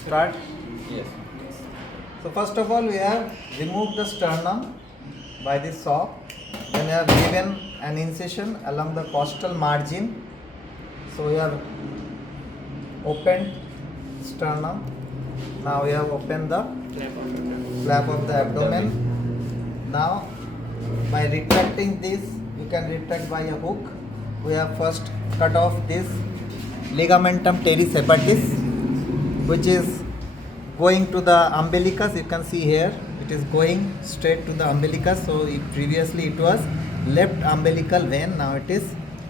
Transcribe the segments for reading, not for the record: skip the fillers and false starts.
Start. Yes. So first of all, we have removed the sternum by this saw. Then we have given an incision along the costal margin. So we have opened sternum. Now we have opened the flap of the abdomen. Now by retracting this, you can retract by a hook. We have first cut off this ligamentum teres hepatis, which is going to the umbilicus. You can see here it is going straight to the umbilicus. So previously it was left umbilical vein, now it is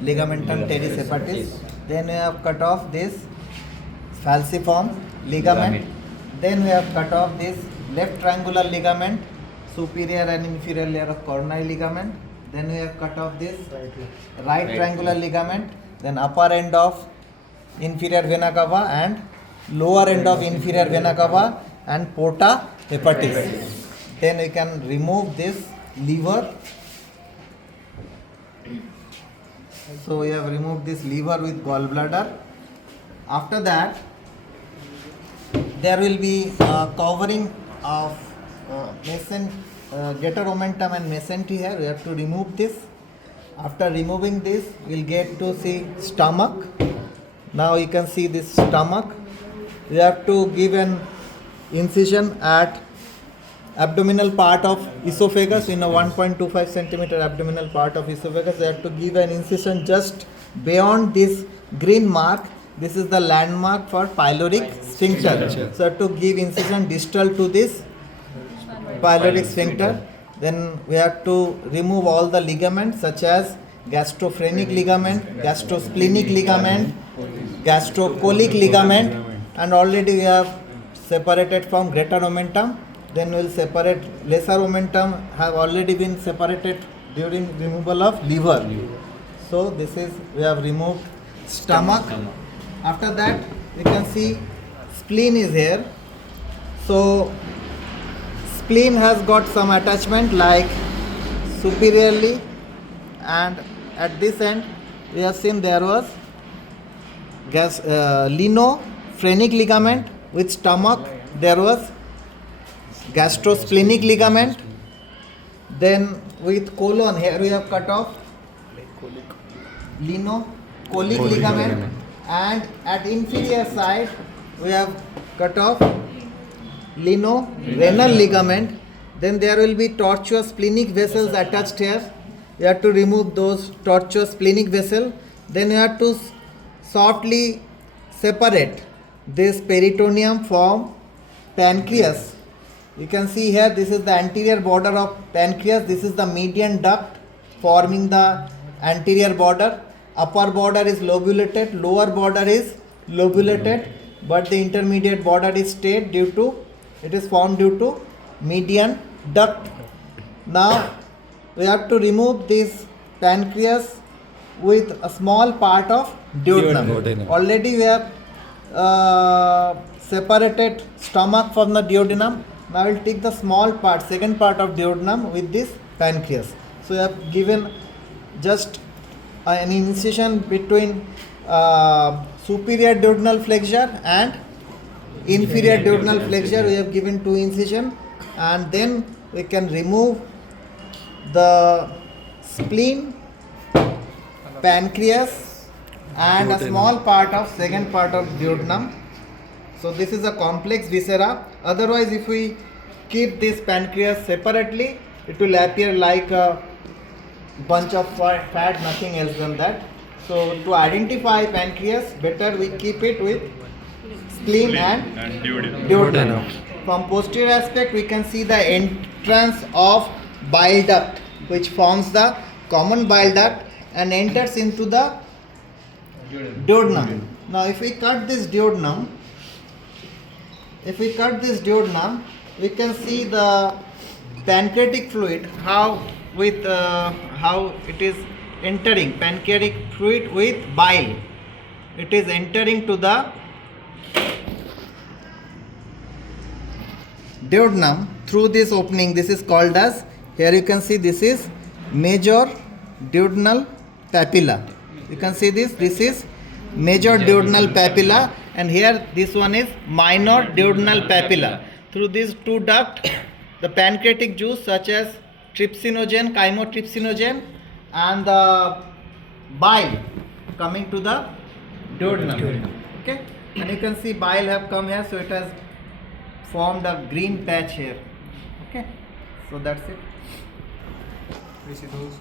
ligamentum teres hepatis. Then we have cut off this falciform ligament. Then we have cut off this left triangular ligament, superior and inferior layer of coronae ligament. Then we have cut off this right triangular ligament. Then upper end of inferior vena cava and lower end of inferior vena cava and porta hepatis. Then we can remove this lever. So we have removed this lever with gallbladder. After that, there will be covering of getaromentum and mesentery here. We have to remove this. After removing this, we'll get to see stomach. Now you can see this stomach. We have to give an incision at abdominal part of esophagus, in a 1.25 centimeter abdominal part of esophagus. We have to give an incision just beyond this green mark. This is the landmark for pyloric sphincter. So we have to give incision distal to this pyloric sphincter. Then we have to remove all the ligaments such as gastrophrenic ligament, gastrosplenic ligament, gastrocolic ligament, and already we have separated from greater omentum. Then we will separate lesser omentum, have already been separated during removal of liver. So this is, we have removed stomach. After that you can see spleen is here. So spleen has got some attachment like superiorly, and at this end we have seen there was linophrenic ligament. With stomach there was gastrosplenic ligament. Then with colon, here we have cut off linocolic ligament, and at inferior side we have cut off linorenal ligament. Then there will be tortuous splenic vessels attached here. You have to remove those tortuous splenic vessel. Then you have to softly separate this peritoneum from pancreas. You can see here, this is the anterior border of pancreas. This is the median duct forming the anterior border. Upper border is lobulated, lower border is lobulated, but the intermediate border is stayed due to, it is formed due to median duct. Now we have to remove this pancreas with a small part of duodenum. Already we have separated stomach from the duodenum. Now we will take the small part, second part of duodenum with this pancreas. So we have given just an incision between superior duodenal flexure and inferior duodenal flexure. We have given 2 incision, and then we can remove the spleen, pancreas, and a small part of second part of duodenum. So this is a complex viscera. Otherwise, if we keep this pancreas separately, it will appear like a bunch of fat, nothing else than that. So to identify pancreas, better we keep it with spleen and duodenum. From posterior aspect, we can see the entrance of bile duct, which forms the common bile duct and enters into the duodenum. Now if we cut this duodenum, we can see the pancreatic fluid, how it is entering, pancreatic fluid with bile. It is entering to the duodenum through this opening. This is called as, here you can see, this is major duodenal papilla. You can see this is major duodenal papilla, and here this one is minor duodenal papilla. Through these two ducts, the pancreatic juice such as trypsinogen, chymotrypsinogen, and the bile coming to the duodenum. Okay, and you can see bile have come here, so it has formed a green patch here. Okay, so that's it. We see those.